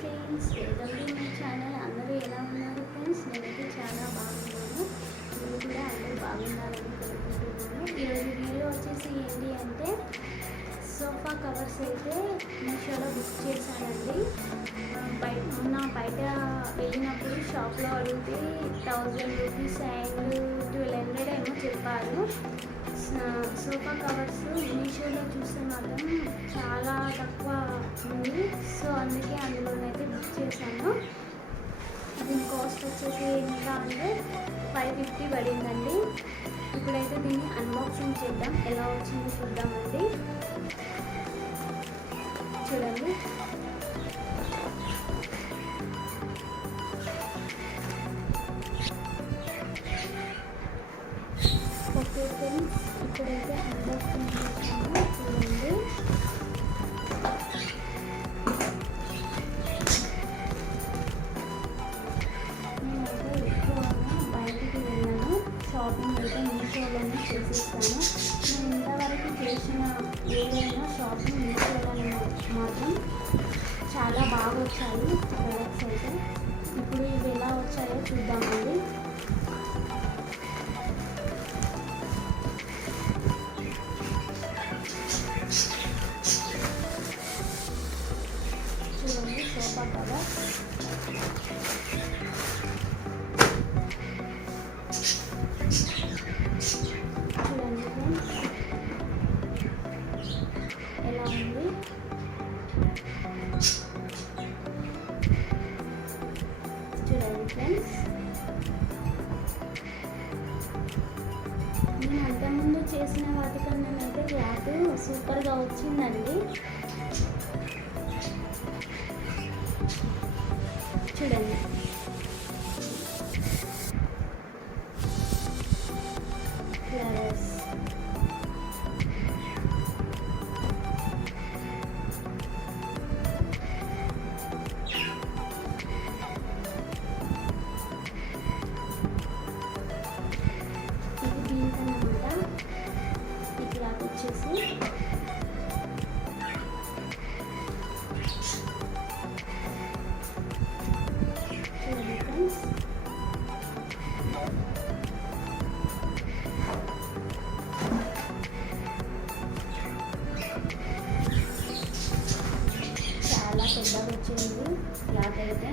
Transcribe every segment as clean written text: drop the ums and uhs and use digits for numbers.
Friends, welcome to my channel. అందరూ ఎలా ఉన్నారు ఫ్రెండ్స్? నేనైతే చాలా బాగున్నాను. మీరు కూడా అందరూ బాగున్నారని కోరుకుంటున్నాను. ఈరోజు వీడియో వచ్చేసి ఏంటి అంటే సోఫా కవర్స్ అయితే మీషోలో బుక్ చేశానండి. బయట వెళ్ళినప్పుడు షాప్లో అడిగితే 1000 రూపీస్ అండ్ 1200 ఏమో చెప్పారు. సోఫా కవర్స్ మీషోలో చూస్తే మాత్రం చాలా తక్కువ ఉంది. సో అందుకే అందులోనైతే బుక్ చేశాను. దీని కాస్ట్ వచ్చేసి ఎంత అంటే 550 పడిందండి. ఇప్పుడైతే దీన్ని అన్బాక్సింగ్ చేద్దాం, ఎలా వచ్చిందో చూద్దామండి. చూడండి, ఓకే ఫ్రెండ్స్, ఇప్పుడైతే అన్బాక్సింగ్ చేస్తాము. చూడండి, నేనైతే ఎక్కువగా బయటికి వెళ్ళాను. షాపింగ్ అయితే మీషోలోనే చేసేస్తాను. నేను ఇంతవరకు చేసిన ఏదైనా షాపింగ్ మీషోలోనే మాత్రం చాలా బాగా వచ్చాయి ప్రొడక్ట్స్ అయితే. ఇప్పుడు ఇవి ఎలా వచ్చాయో చూద్దామండి. చూడండి, సోఫా కవర్ చూడండి ఫ్రెండ్స్, ఎలా ఉంది. చూడండి ఫ్రెండ్స్, నేను అంతకుముందు చేసిన వాటికన్నా అయితే క్లాత్ సూపర్గా వచ్చిందండి. చూడండి, ఫ్లవర్స్ ఇది దీనికన్నమాట. ఈ క్లాత్ వచ్చేసి చూడండి ఫ్రెండ్స్, చాలా పెద్దగా వచ్చింది క్లాత్ అయితే.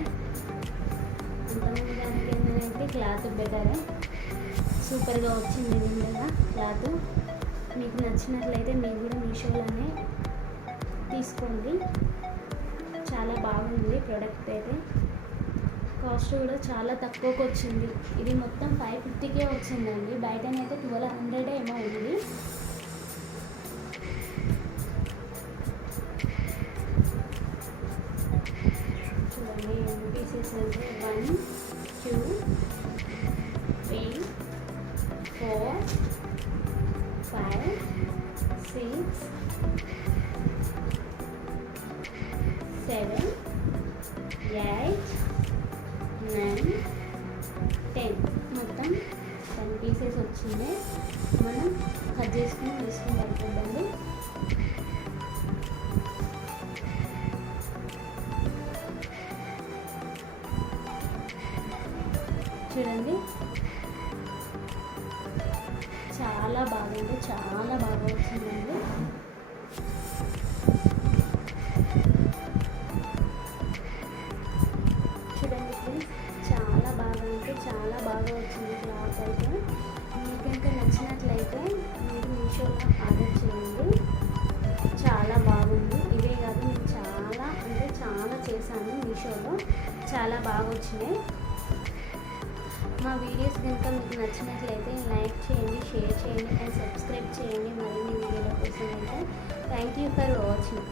అంతకుముందు దానికైతే క్లాత్ బెటర్, సూపర్గా వచ్చింది దీని మీద క్లాత్. మీకు నచ్చినట్లయితే మీరు కూడా మీషోలోనే తీసుకోండి. చాలా బాగుంది ప్రోడక్ట్ అయితే. కాస్ట్ కూడా చాలా తక్కువకి వచ్చింది. ఇది మొత్తం 550కే వచ్చిందండి. బయటనైతే 1200 ఏమో ఉంది. చూడండి, ఎన్ని పీసెస్ అంటే 1 2 3 4 5 6 7 8 9 10 మొత్తం 10 పీసెస్ వచ్చింది. మనం కట్ చేసుకుని తీసుకుని అయిపోద్దండి. చూడండి, చాలా బాగుంది, చాలా బాగా వచ్చిందండి. చూడండి ఫ్రెండ్స్, చాలా బాగా అంటే చాలా బాగా వచ్చింది క్లాత్ అయితే. మీకు ఇంకా నచ్చినట్లయితే మీరు మీషోలో ఆర్డర్ చేయండి. చాలా బాగుంది. ఇవే కాదు, నేను చాలా అంటే చాలా చేశాను మీషోలో, చాలా బాగా వచ్చినాయి. మా వీడియోస్ కనుక మీకు నచ్చినట్లయితే లైక్ చేయండి, షేర్ చేయండి అండ్ సబ్స్క్రైబ్ చేయండి మరిన్ని వీడియోల కోసం అయితే. Thank you for watching.